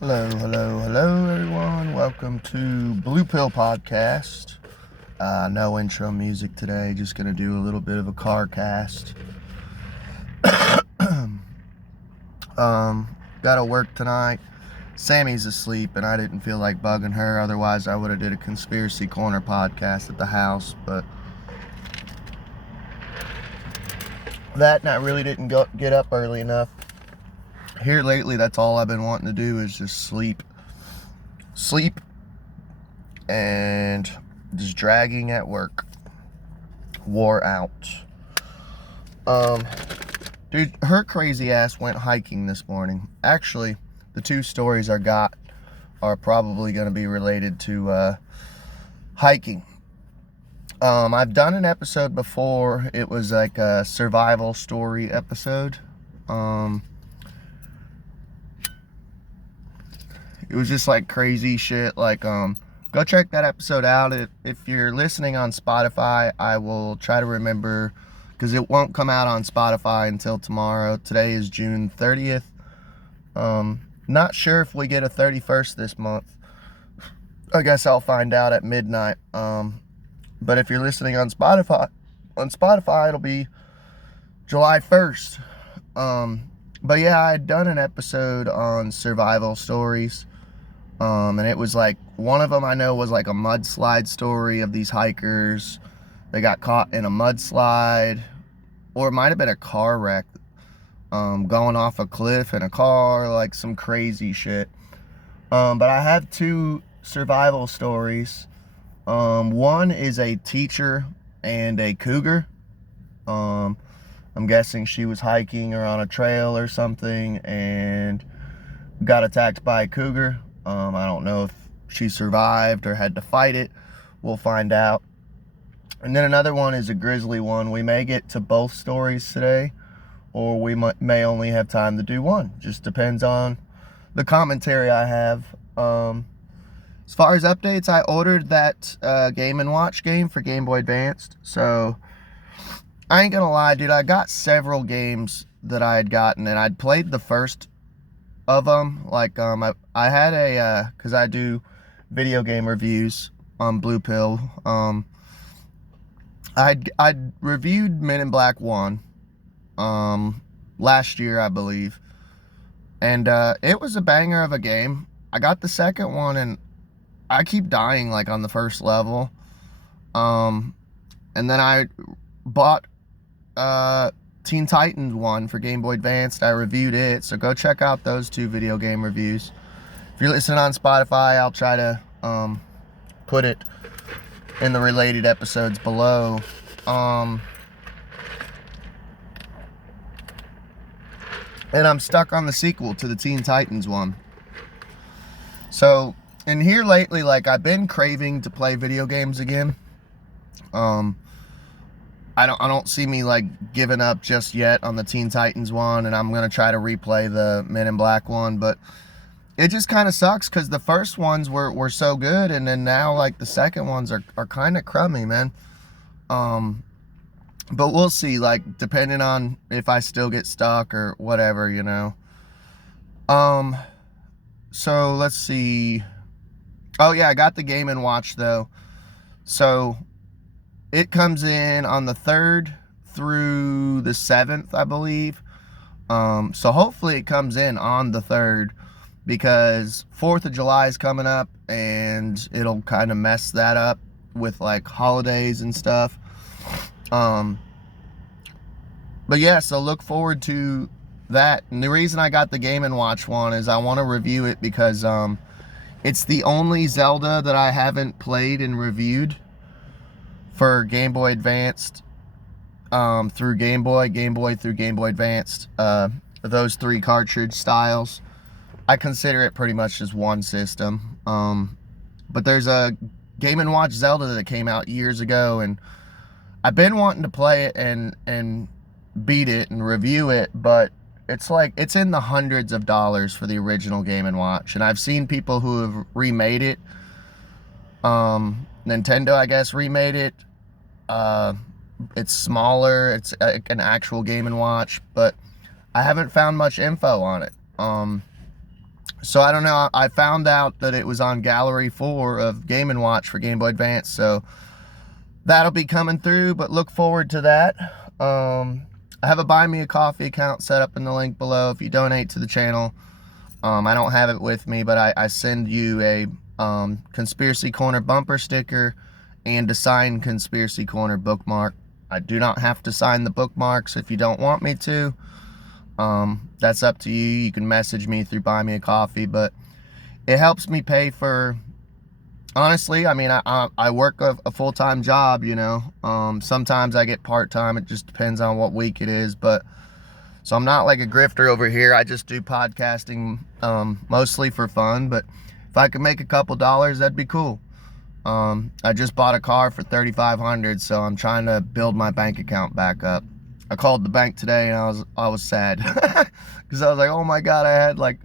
Hello, everyone. Welcome to Blue Pill Podcast. No intro music today, just gonna do a little bit of a car cast. Gotta work tonight. Sammy's asleep, and I didn't feel like bugging her. Otherwise, I would have did a Conspiracy Corner podcast at the house. But that, and I really didn't get up early enough. Here lately, that's all I've been wanting to do is just sleep, and just dragging at work. Wore out. Dude, her crazy ass went hiking this morning. Actually, the two stories I got are probably going to be related to hiking. I've done an episode before. It was like a survival story episode. It was just like crazy shit. Like, go check that episode out. If you're listening on Spotify, I will try to remember, because it won't come out on Spotify until tomorrow. Today is June 30th. Not sure if we get a 31st this month. I guess I'll find out at midnight. But if you're listening on Spotify, it'll be July 1st. But yeah, I had done an episode on survival stories. And it was like, one of them I know was like a mudslide story of these hikers. They got caught in a mudslide, or it might have been a car wreck, going off a cliff in a car, like some crazy shit. But I have two survival stories. One is a teacher and a cougar. I'm guessing she was hiking or on a trail or something and got attacked by a cougar. I don't know if she survived or had to fight it. We'll find out. And then another one is a grizzly one. We may get to both stories today, or we may only have time to do one. Just depends on the commentary I have. As far as updates, I ordered that Game & Watch game for Game Boy Advanced. So, I ain't gonna lie, dude. I got several games that I had gotten, and I'd played the first of them. Like, I had a, because I do video game reviews on Blue Pill. I'd reviewed Men in Black 1 last year, I believe, and it was a banger of a game. I got the second one, and I keep dying like on the first level. And then I bought Teen Titans 1 for Game Boy Advanced. I reviewed it, so go check out those two video game reviews. If you're listening on Spotify, I'll try to put it in the related episodes below. And I'm stuck on the sequel to the Teen Titans one. So, and here lately, like, I've been craving to play video games again. I don't see me like giving up just yet on the Teen Titans one, and I'm gonna try to replay the Men in Black one, but it just kind of sucks because the first ones were so good, and then now like the second ones are kind of crummy, man. But we'll see, like, depending on if I still get stuck or whatever, you know. So let's see. Oh yeah, I got the Game & Watch though. So it comes in on the 3rd through the 7th, I believe. So hopefully it comes in on the 3rd, because 4th of July is coming up, and it'll kind of mess that up with like holidays and stuff. But yeah, so look forward to that. And the reason I got the Game & Watch one is I want to review it because it's the only Zelda that I haven't played and reviewed for Game Boy Advanced, through Game Boy through Game Boy Advanced, those three cartridge styles. I consider it pretty much just one system. But there's a Game & Watch Zelda that came out years ago, and I've been wanting to play it and beat it and review it, but it's like, it's in the hundreds of dollars for the original Game & Watch, and I've seen people who have remade it. Nintendo, I guess, remade it. It's smaller, it's an actual Game & Watch, but I haven't found much info on it. So I don't know. I found out that it was on Gallery 4 of Game & Watch for Game Boy Advance. So that'll be coming through, but look forward to that. I have a Buy Me a Coffee account set up in the link below if you donate to the channel. I don't have it with me, but I send you a Conspiracy Corner bumper sticker and a signed Conspiracy Corner bookmark. I do not have to sign the bookmarks if you don't want me to. That's up to you. You can message me through Buy Me a Coffee, but it helps me pay for, honestly, I mean, I work a full-time job, you know. Sometimes I get part-time. It just depends on what week it is, but so I'm not like a grifter over here. I just do podcasting mostly for fun, but if I could make a couple dollars, that'd be cool. I just bought a car for $3,500, so I'm trying to build my bank account back up. I called the bank today and I was sad because I was like, oh my god, I had like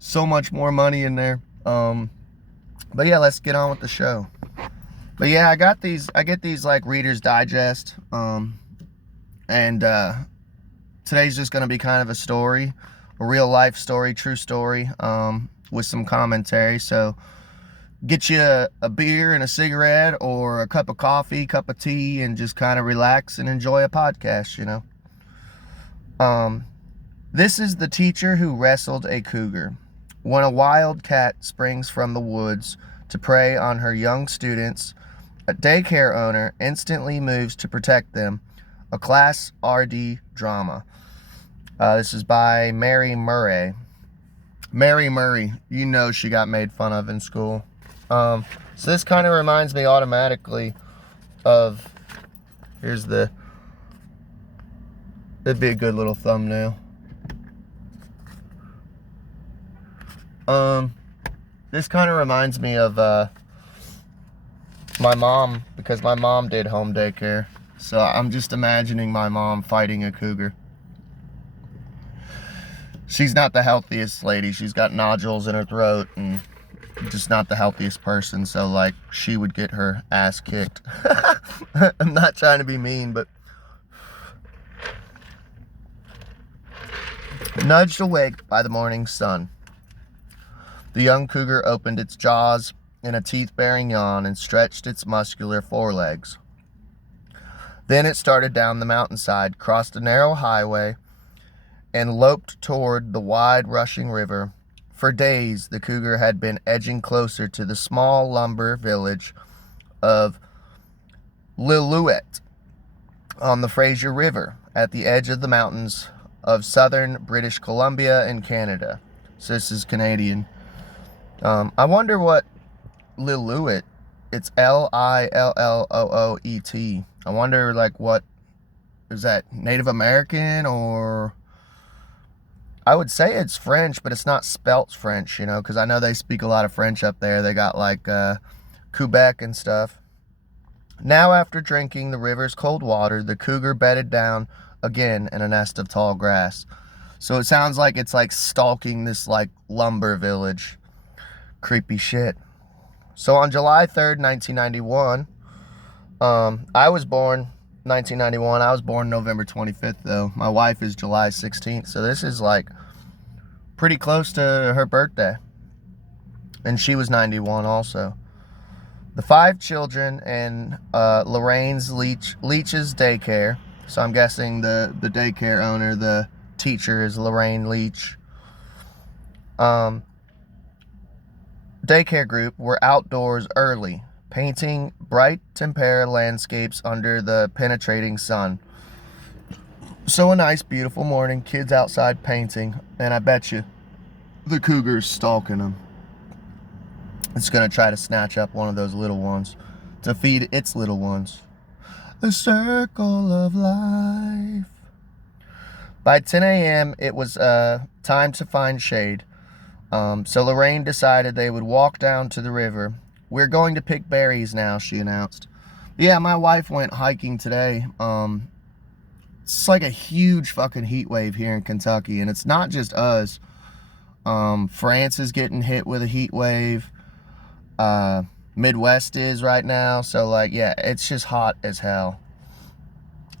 so much more money in there. But yeah, let's get on with the show. But yeah, I get these like Reader's Digest, and today's just gonna be kind of a story, a real life story, true story, with some commentary. So get you a beer and a cigarette or a cup of coffee, cup of tea, and just kind of relax and enjoy a podcast, you know. This is the teacher who wrestled a cougar. When a wild cat springs from the woods to prey on her young students, a daycare owner instantly moves to protect them. A Class RD drama. This is by Mary Murray. Mary Murray, you know she got made fun of in school. So this kind of reminds me automatically of, it'd be a good little thumbnail. This kind of reminds me of my mom, because my mom did home daycare. So I'm just imagining my mom fighting a cougar. She's not the healthiest lady. She's got nodules in her throat and just not the healthiest person. So like she would get her ass kicked. I'm not trying to be mean, but nudged awake by the morning sun, the young cougar opened its jaws in a teeth-baring yawn and stretched its muscular forelegs. Then it started down the mountainside, crossed a narrow highway, and loped toward the wide rushing river. For days, the cougar had been edging closer to the small lumber village of Lillooet on the Fraser River at the edge of the mountains of southern British Columbia in Canada. So this is Canadian. I wonder what Lillooet, it's Lillooet. I wonder like what, is that Native American, or I would say it's French, but it's not spelt French, you know, because I know they speak a lot of French up there. They got like Quebec and stuff. Now after drinking the river's cold water, the cougar bedded down again in a nest of tall grass. So it sounds like it's like stalking this like lumber village. Creepy shit. So on July 3rd, 1991, I was born 1991. I was born November 25th though. My wife is July 16th. So this is like pretty close to her birthday. And she was 91 also. The 5 children and Lorraine's Leach's daycare. So I'm guessing the daycare owner, the teacher, is Lorraine Leach. Daycare group were outdoors early, painting bright tempera landscapes under the penetrating sun. So a nice, beautiful morning, kids outside painting, and I bet you the cougar's stalking them. It's going to try to snatch up one of those little ones to feed its little ones. The circle of life. By 10 a.m., it was time to find shade. So Lorraine decided they would walk down to the river. We're going to pick berries now, she announced. Yeah, my wife went hiking today. It's like a huge fucking heat wave here in Kentucky, and it's not just us. France is getting hit with a heat wave. Midwest is right now. So like, yeah, it's just hot as hell.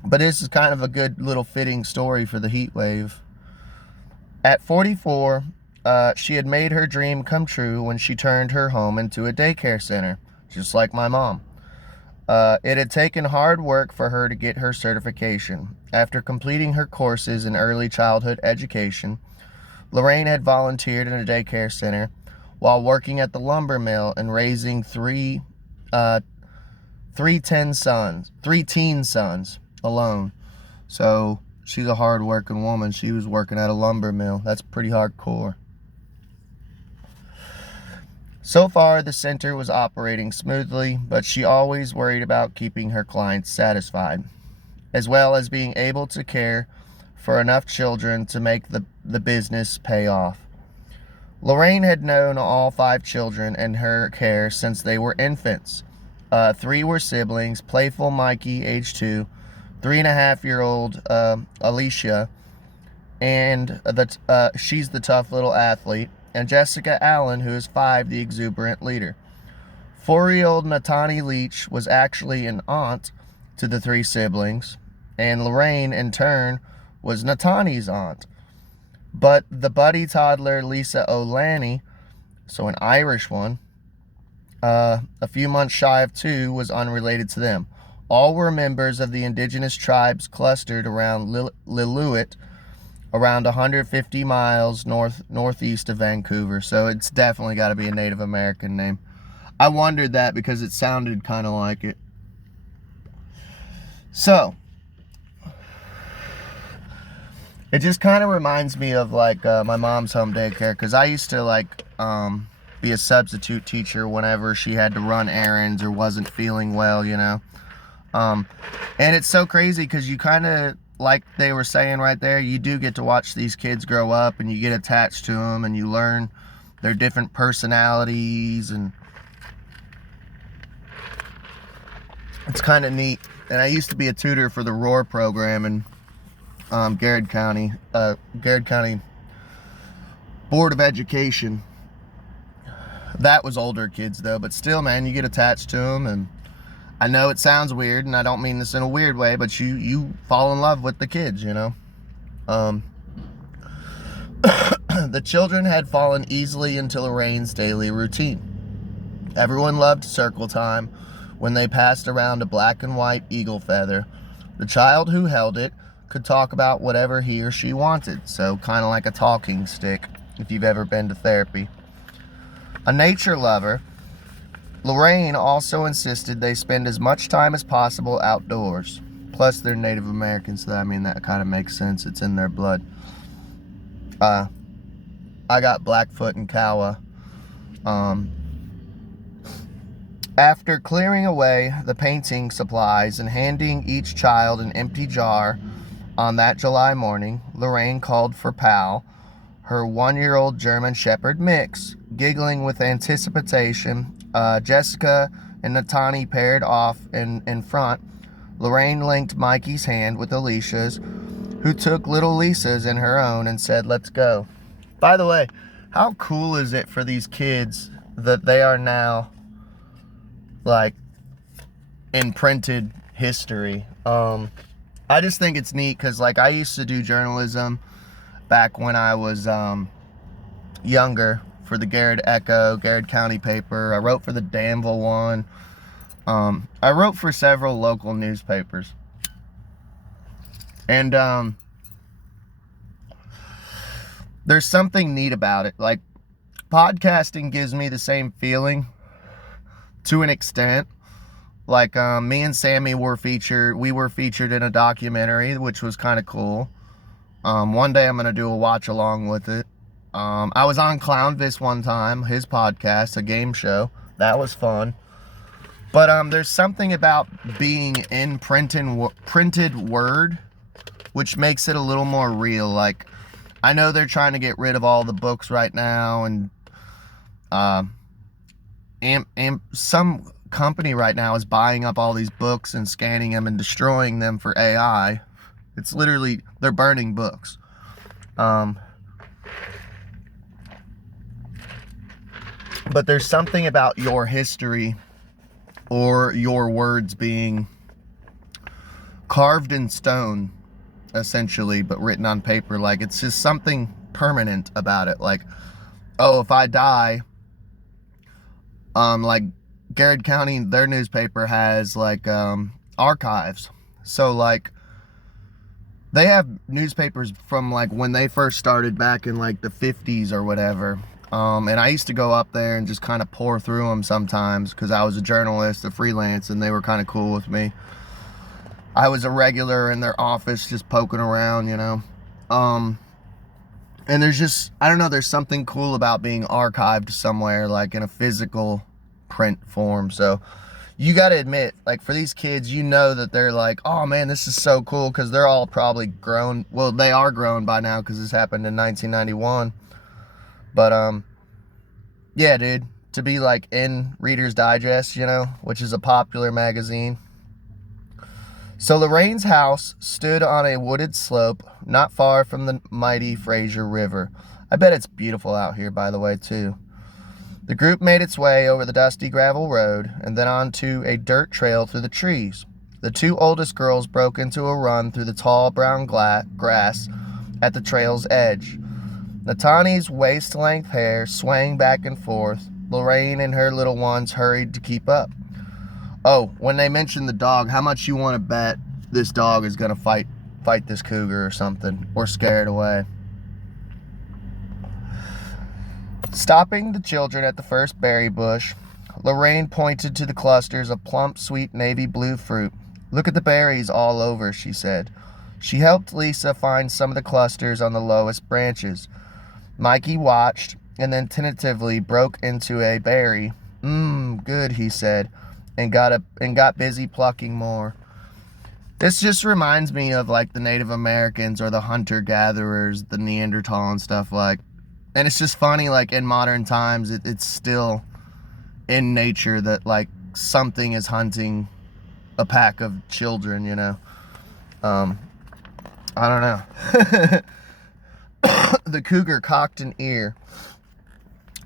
But this is kind of a good little fitting story for the heat wave. At 44, She had made her dream come true when she turned her home into a daycare center, just like my mom. It had taken hard work for her to get her certification. After completing her courses in early childhood education, Lorraine had volunteered in a daycare center while working at the lumber mill and raising three teen sons alone. So she's a hard-working woman. She was working at a lumber mill. That's pretty hardcore. So far, the center was operating smoothly, but she always worried about keeping her clients satisfied, as well as being able to care for enough children to make the business pay off. Lorraine had known all 5 children in her care since they were infants. 3 were siblings: playful Mikey, age 2, 3.5-year-old Alicia, and she's the tough little athlete, and Jessica Allen, who is 5, the exuberant leader. 4-year-old Natani Leach was actually an aunt to the 3 siblings, and Lorraine, in turn, was Natani's aunt. But the buddy toddler Lisa O'Lanny, so an Irish one, a few months shy of 2, was unrelated to them. All were members of the indigenous tribes clustered around Lillooet, around 150 miles northeast of Vancouver. So it's definitely got to be a Native American name. I wondered that because it sounded kind of like it. So it just kind of reminds me of like my mom's home daycare, because I used to like be a substitute teacher whenever she had to run errands or wasn't feeling well, you know. And it's so crazy because you kind of, like they were saying right there, you do get to watch these kids grow up and you get attached to them and you learn their different personalities, and it's kind of neat. And I used to be a tutor for the ROAR program in Garrett County Board of Education. That was older kids though, but still, man, you get attached to them. And I know it sounds weird, and I don't mean this in a weird way, but you fall in love with the kids, you know. The children had fallen easily into Lorraine's daily routine. Everyone loved circle time when they passed around a black and white eagle feather. The child who held it could talk about whatever he or she wanted, so kind of like a talking stick, if you've ever been to therapy. A nature lover, Lorraine also insisted they spend as much time as possible outdoors. Plus, they're Native Americans, so I mean, that kind of makes sense. It's in their blood. I got Blackfoot and Kiowa. After clearing away the painting supplies and handing each child an empty jar on that July morning, Lorraine called for Pal, her 1-year-old German Shepherd mix. Giggling with anticipation, Jessica and Natani paired off in front. Lorraine linked Mikey's hand with Alicia's, who took little Lisa's in her own and said, "Let's go." By the way, how cool is it for these kids that they are now like in printed history? I just think it's neat because, like, I used to do journalism back when I was younger for the Garrett Echo, Garrett County paper. I wrote for the Danville one. I wrote for several local newspapers. And there's something neat about it. Like, podcasting gives me the same feeling to an extent. Like, me and Sammy were featured in a documentary, which was kind of cool. One day I'm going to do a watch along with it. I was on Clownvis one time, his podcast, a game show. That was fun. But there's something about being in printed word, which makes it a little more real. Like, I know they're trying to get rid of all the books right now, and some company right now is buying up all these books and scanning them and destroying them for AI. It's literally, they're burning books. But there's something about your history or your words being carved in stone, essentially, but written on paper. Like, it's just something permanent about it. Like, oh, if I die, like Garrett County, their newspaper has like archives. So like they have newspapers from like when they first started back in like the 50s or whatever. And I used to go up there and just kind of pour through them sometimes because I was a journalist, a freelance, and they were kind of cool with me. I was a regular in their office just poking around, you know. And there's just, I don't know, there's something cool about being archived somewhere, like in a physical print form. So you got to admit, like for these kids, you know that they're like, oh man, this is so cool, because they're all probably grown. Well, they are grown by now because this happened in 1991. But yeah, dude, to be like in Reader's Digest, you know, which is a popular magazine. So Lorraine's house stood on a wooded slope not far from the mighty Fraser River. I bet it's beautiful out here, by the way, too. The group made its way over the dusty gravel road and then onto a dirt trail through the trees. The two oldest girls broke into a run through the tall brown grass at the trail's edge. Natani's waist-length hair swaying back and forth. Lorraine and her little ones hurried to keep up. Oh, when they mentioned the dog, how much you want to bet this dog is going to fight this cougar or something, or scare it away? Stopping the children at the first berry bush, Lorraine pointed to the clusters of plump, sweet navy blue fruit. Look at the berries all over, she said. She helped Lisa find some of the clusters on the lowest branches. Mikey watched and then tentatively broke into a berry. Good, he said, and got busy plucking more. This just reminds me of like the Native Americans or the hunter-gatherers, the Neanderthal and stuff like. And it's just funny, like in modern times, it's still in nature that like something is hunting a pack of children, you know. I don't know. The cougar cocked an ear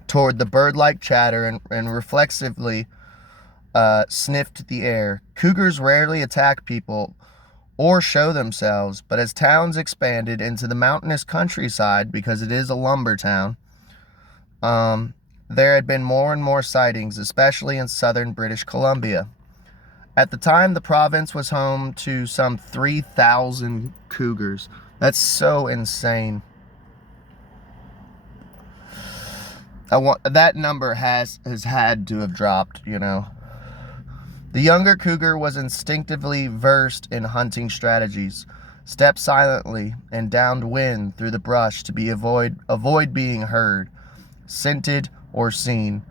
toward the bird-like chatter and reflexively sniffed the air. Cougars rarely attack people or show themselves, but as towns expanded into the mountainous countryside, because it is a lumber town, there had been more and more sightings, especially in southern British Columbia. At the time, the province was home to some 3,000 cougars. That's so insane. That number has had to have dropped, you know. The younger cougar was instinctively versed in hunting strategies, stepped silently and downwind through the brush to avoid being heard, scented, or seen.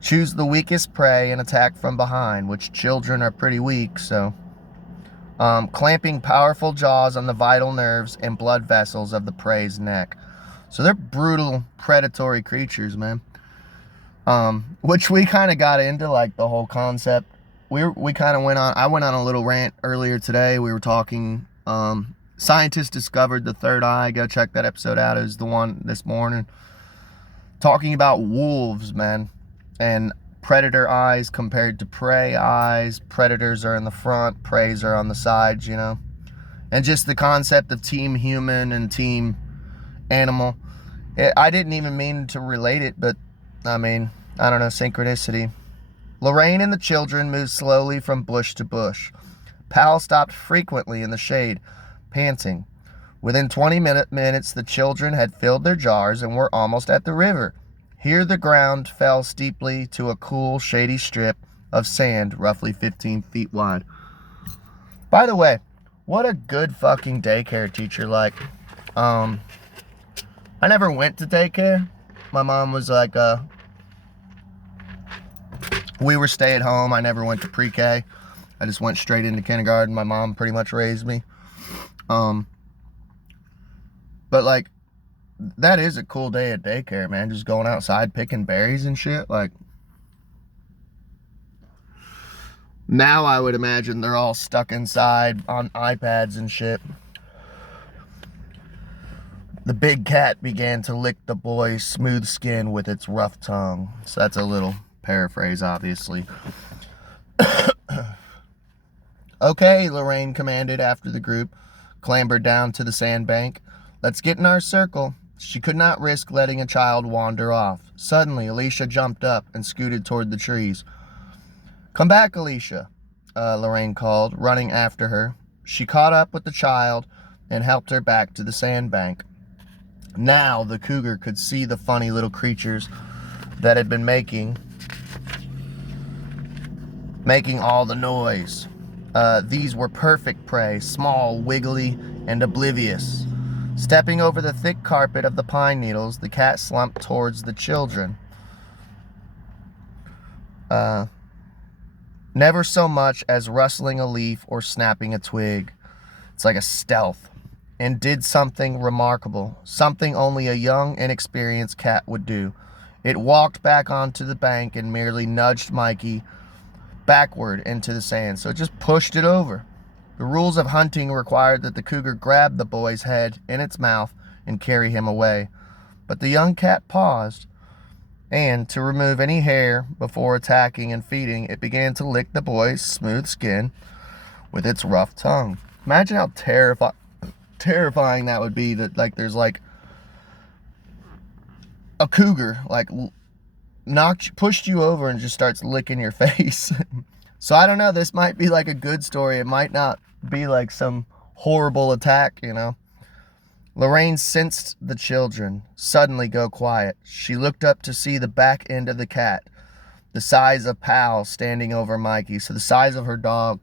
Choose the weakest prey and attack from behind, which children are pretty weak, so. Clamping powerful jaws on the vital nerves and blood vessels of the prey's neck. So they're brutal, predatory creatures, man. Which we kind of got into, like, the whole concept. We kind of I went on a little rant earlier today. We were talking, scientists discovered the third eye. Go check that episode out. It was the one this morning. Talking about wolves, man. And predator eyes compared to prey eyes. Predators are in the front, preys are on the sides, you know. And just the concept of team human and team animal. I didn't even mean to relate it, but, I mean, I don't know, synchronicity. Lorraine and the children moved slowly from bush to bush. Pal stopped frequently in the shade, panting. Within 20 minutes, the children had filled their jars and were almost at the river. Here the ground fell steeply to a cool, shady strip of sand roughly 15 feet wide. By the way, what a good fucking daycare teacher. Like, I never went to daycare. My mom was like, we were stay at home. I never went to pre-K. I just went straight into kindergarten. My mom pretty much raised me. But like, that is a cool day at daycare, man. Just going outside picking berries and shit. Like, now I would imagine they're all stuck inside on iPads and shit. The big cat began to lick the boy's smooth skin with its rough tongue. So that's a little paraphrase, obviously. Okay, Lorraine commanded after the group clambered down to the sandbank. Let's get in our circle. She could not risk letting a child wander off. Suddenly, Alicia jumped up and scooted toward the trees. "Come back, Alicia," Lorraine called, running after her. She caught up with the child and helped her back to the sandbank. Now the cougar could see the funny little creatures that had been making all the noise. These were perfect prey, small, wiggly, and oblivious. Stepping over the thick carpet of the pine needles, the cat slumped towards the children. Never so much as rustling a leaf or snapping a twig. It's like a stealth. And did something remarkable, something only a young, inexperienced cat would do. It walked back onto the bank and merely nudged Mikey backward into the sand, so it just pushed it over. The rules of hunting required that the cougar grab the boy's head in its mouth and carry him away. But the young cat paused, and to remove any hair before attacking and feeding, it began to lick the boy's smooth skin with its rough tongue. Imagine how terrifying that would be, that like there's like a cougar like pushed you over and just starts licking your face. So I don't know, this might be like a good story. It might not be like some horrible attack, you know. Lorraine sensed the children suddenly go quiet. She looked up to see the back end of the cat, the size of Pal, standing over Mikey, so the size of her dog.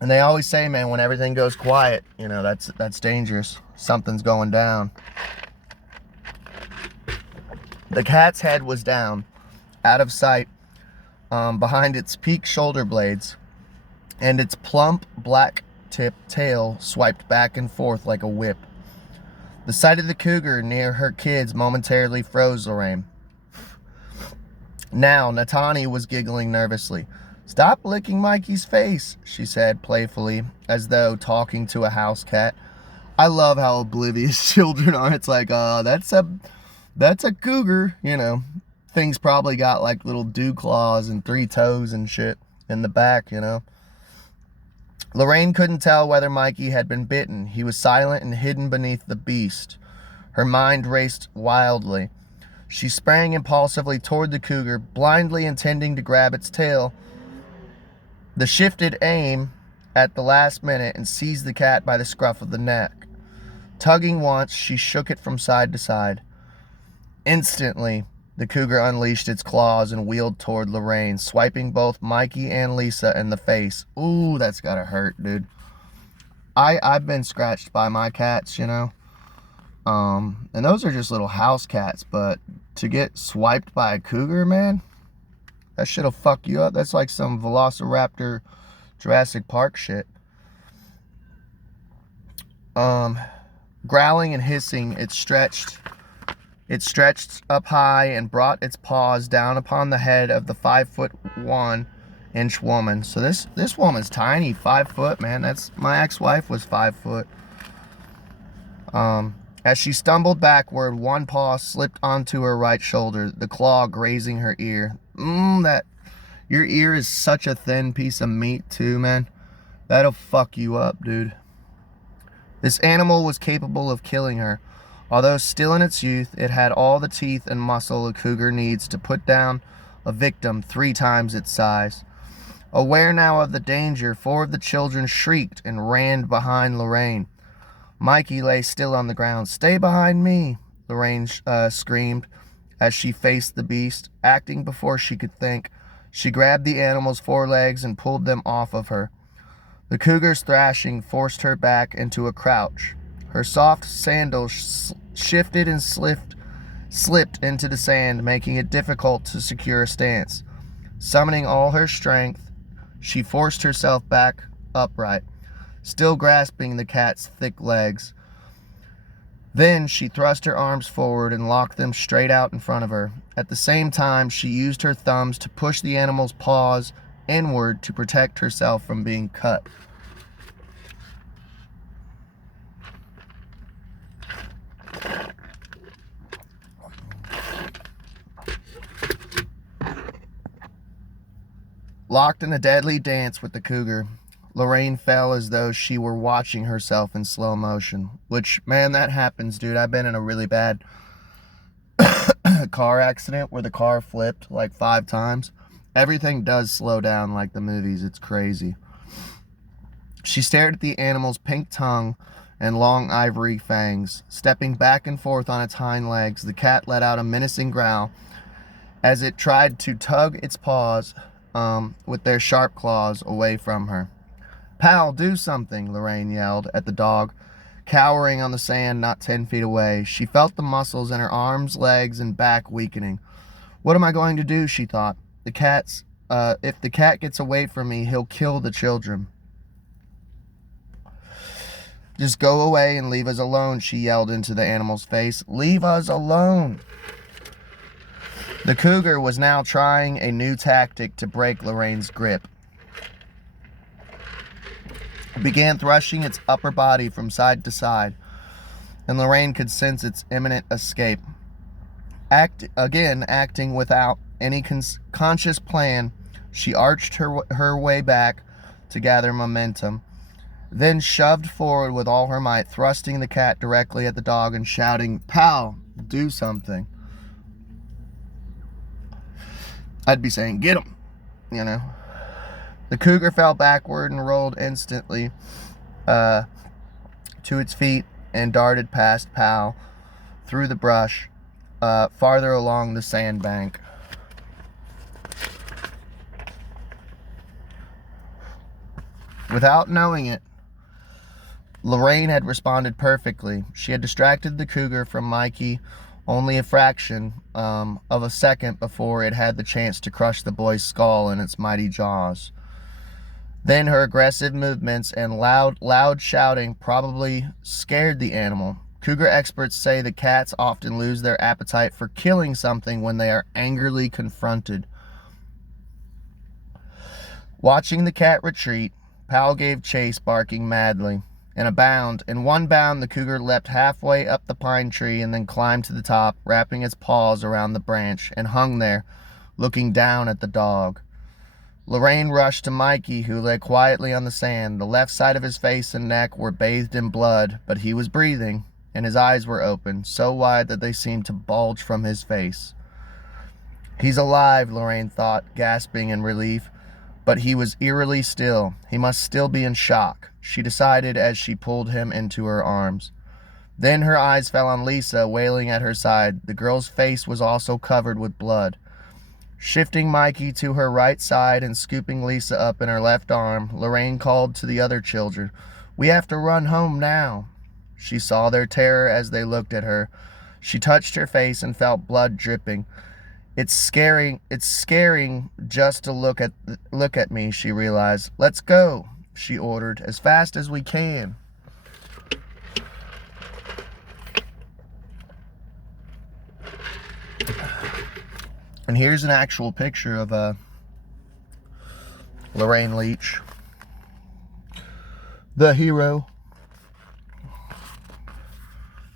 And they always say, man, when everything goes quiet, you know, that's dangerous. Something's going down. The cat's head was down, out of sight, behind its peaked shoulder blades, and its plump, black-tipped tail swiped back and forth like a whip. The sight of the cougar near her kids momentarily froze Lorraine. Now, Natani was giggling nervously. "Stop licking Mikey's face," she said playfully, as though talking to a house cat. I love how oblivious children are. It's like, that's a cougar, you know. Things probably got like little dew claws and 3 toes and shit in the back, you know. Lorraine couldn't tell whether Mikey had been bitten. He was silent and hidden beneath the beast. Her mind raced wildly. She sprang impulsively toward the cougar, blindly intending to grab its tail. The shifted aim at the last minute and seized the cat by the scruff of the neck. Tugging once, she shook it from side to side. Instantly, the cougar unleashed its claws and wheeled toward Lorraine, swiping both Mikey and Lisa in the face. Ooh, that's gotta hurt, dude. I've been scratched by my cats, you know. And those are just little house cats, but to get swiped by a cougar, man, that shit'll fuck you up. That's like some Velociraptor Jurassic Park shit. Growling and hissing, it stretched up high and brought its paws down upon the head of the 5'1" woman. So this woman's tiny, 5 foot, man. That's my ex-wife was 5 foot. As she stumbled backward, one paw slipped onto her right shoulder, the claw grazing her ear. Your ear is such a thin piece of meat too, man. That'll fuck you up, dude. This animal was capable of killing her. Although still in its youth, it had all the teeth and muscle a cougar needs to put down a victim 3 times its size. Aware now of the danger, 4 of the children shrieked and ran behind Lorraine. Mikey lay still on the ground. "Stay behind me," Lorraine screamed as she faced the beast. Acting before she could think, she grabbed the animal's forelegs and pulled them off of her. The cougar's thrashing forced her back into a crouch. Her soft sandals shifted and slipped into the sand, making it difficult to secure a stance. Summoning all her strength, she forced herself back upright, still grasping the cat's thick legs. Then she thrust her arms forward and locked them straight out in front of her. At the same time, she used her thumbs to push the animal's paws inward to protect herself from being cut. Locked in a deadly dance with the cougar, Lorraine fell as though she were watching herself in slow motion. Which, man, that happens, dude. I've been in a really bad car accident where the car flipped like 5 times. Everything does slow down like the movies. It's crazy. She stared at the animal's pink tongue and long ivory fangs. Stepping back and forth on its hind legs, the cat let out a menacing growl as it tried to tug its paws with their sharp claws away from her. "Pal, do something," Lorraine yelled at the dog, cowering on the sand not 10 feet away. She felt the muscles in her arms, legs, and back weakening. "What am I going to do?" she thought. If the cat gets away from me, he'll kill the children." "Just go away and leave us alone," she yelled into the animal's face. "Leave us alone." The cougar was now trying a new tactic to break Lorraine's grip. It began thrusting its upper body from side to side, and Lorraine could sense its imminent escape. Acting without any conscious plan, she arched her way back to gather momentum, then shoved forward with all her might, thrusting the cat directly at the dog and shouting, "Pal, do something." I'd be saying, "Get him," you know. The cougar fell backward and rolled instantly to its feet and darted past Pal through the brush farther along the sandbank. Without knowing it, Lorraine had responded perfectly. She had distracted the cougar from Mikey only a fraction of a second before it had the chance to crush the boy's skull in its mighty jaws. Then her aggressive movements and loud shouting probably scared the animal. Cougar experts say that cats often lose their appetite for killing something when they are angrily confronted. Watching the cat retreat, Pal gave chase, barking madly. In one bound, the cougar leapt halfway up the pine tree and then climbed to the top, wrapping its paws around the branch, and hung there, looking down at the dog. Lorraine rushed to Mikey, who lay quietly on the sand. The left side of his face and neck were bathed in blood, but he was breathing, and his eyes were open, so wide that they seemed to bulge from his face. "He's alive," Lorraine thought, gasping in relief. But he was eerily still. He must still be in shock, she decided as she pulled him into her arms. Then her eyes fell on Lisa, wailing at her side. The girl's face was also covered with blood. Shifting Mikey to her right side and scooping Lisa up in her left arm, Lorraine called to the other children, "We have to run home now." She saw their terror as they looked at her. She touched her face and felt blood dripping. It's scaring just to look at me," she realized. "Let's go," she ordered, "as fast as we can." And here's an actual picture of Lorraine Leach, the hero.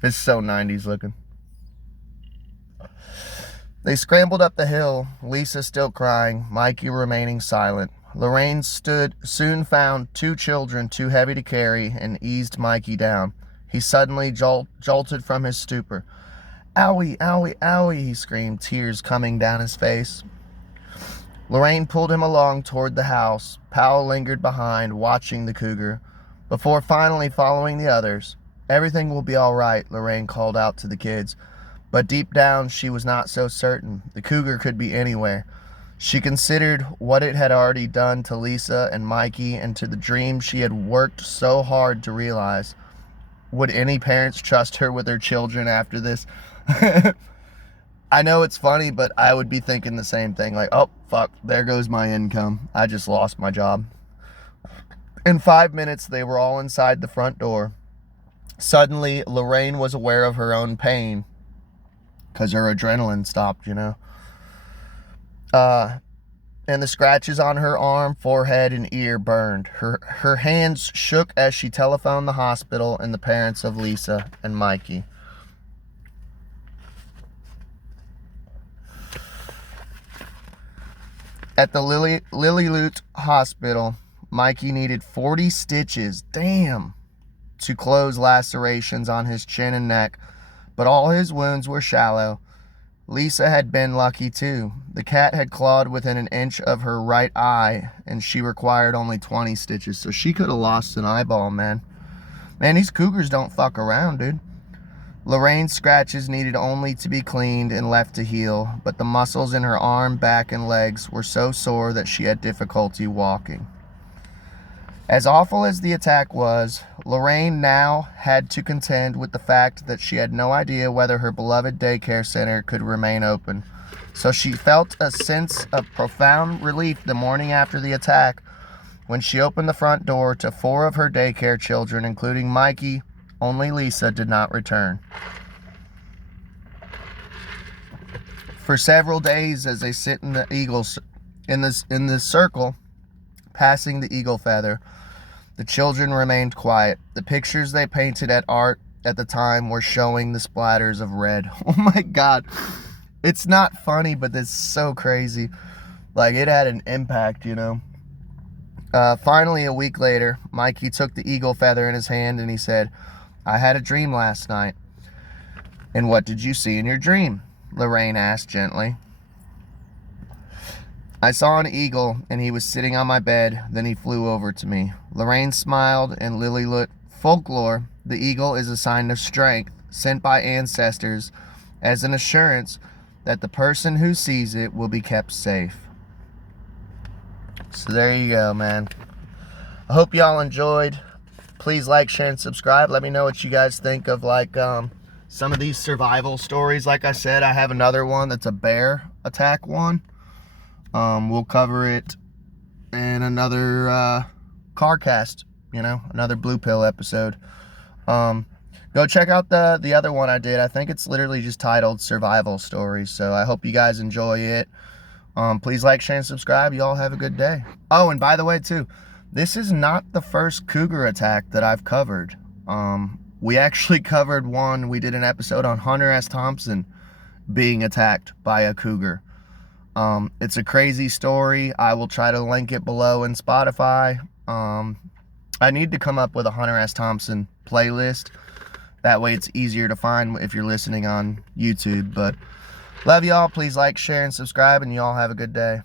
It's so 90s looking. They scrambled up the hill, Lisa still crying, Mikey remaining silent. Lorraine soon found 2 children too heavy to carry and eased Mikey down. He suddenly jolted from his stupor. "Owie, owie, owie," he screamed, tears coming down his face. Lorraine pulled him along toward the house. Powell lingered behind, watching the cougar, before finally following the others. "Everything will be all right," Lorraine called out to the kids. But deep down, she was not so certain. The cougar could be anywhere. She considered what it had already done to Lisa and Mikey and to the dream she had worked so hard to realize. Would any parents trust her with their children after this? I know it's funny, but I would be thinking the same thing. Like, oh, fuck, there goes my income. I just lost my job. In 5 minutes, they were all inside the front door. Suddenly, Lorraine was aware of her own pain, because her adrenaline stopped, you know. And the scratches on her arm, forehead, and ear burned. Her hands shook as she telephoned the hospital and the parents of Lisa and Mikey. At the Lillooet Hospital, Mikey needed 40 stitches, damn, to close lacerations on his chin and neck, but all his wounds were shallow. Lisa had been lucky too. The cat had clawed within an inch of her right eye, and she required only 20 stitches, so she could have lost an eyeball, man. Man, these cougars don't fuck around, dude. Lorraine's scratches needed only to be cleaned and left to heal, but the muscles in her arm, back, and legs were so sore that she had difficulty walking. As awful as the attack was, Lorraine now had to contend with the fact that she had no idea whether her beloved daycare center could remain open. So she felt a sense of profound relief the morning after the attack when she opened the front door to 4 of her daycare children, including Mikey. Only Lisa did not return. For several days, as they sit in the circle, passing the eagle feather, the children remained quiet. The pictures they painted at art at the time were showing the splatters of red. Oh my God. It's not funny, but it's so crazy. Like, it had an impact, you know. Finally, a week later, Mikey took the eagle feather in his hand and he said, "I had a dream last night." "And what did you see in your dream?" Lorraine asked gently. "I saw an eagle, and he was sitting on my bed. Then he flew over to me." Lorraine smiled. In Lilliput folklore, the eagle is a sign of strength sent by ancestors as an assurance that the person who sees it will be kept safe. So there you go, man. I hope y'all enjoyed. Please like, share, and subscribe. Let me know what you guys think of, like, some of these survival stories. Like I said, I have another one that's a bear attack one. We'll cover it in another CarCast, you know, another Blue Pill episode. Go check out the other one I did. I think it's literally just titled Survival Stories. So I hope you guys enjoy it. Please like, share, and subscribe. Y'all have a good day. Oh, and by the way, too, this is not the first cougar attack that I've covered. We actually covered one. We did an episode on Hunter S. Thompson being attacked by a cougar. It's a crazy story. I will try to link it below in Spotify. I need to come up with a Hunter S. Thompson playlist. That way it's easier to find if you're listening on YouTube. But love y'all. Please like, share, and subscribe, and y'all have a good day.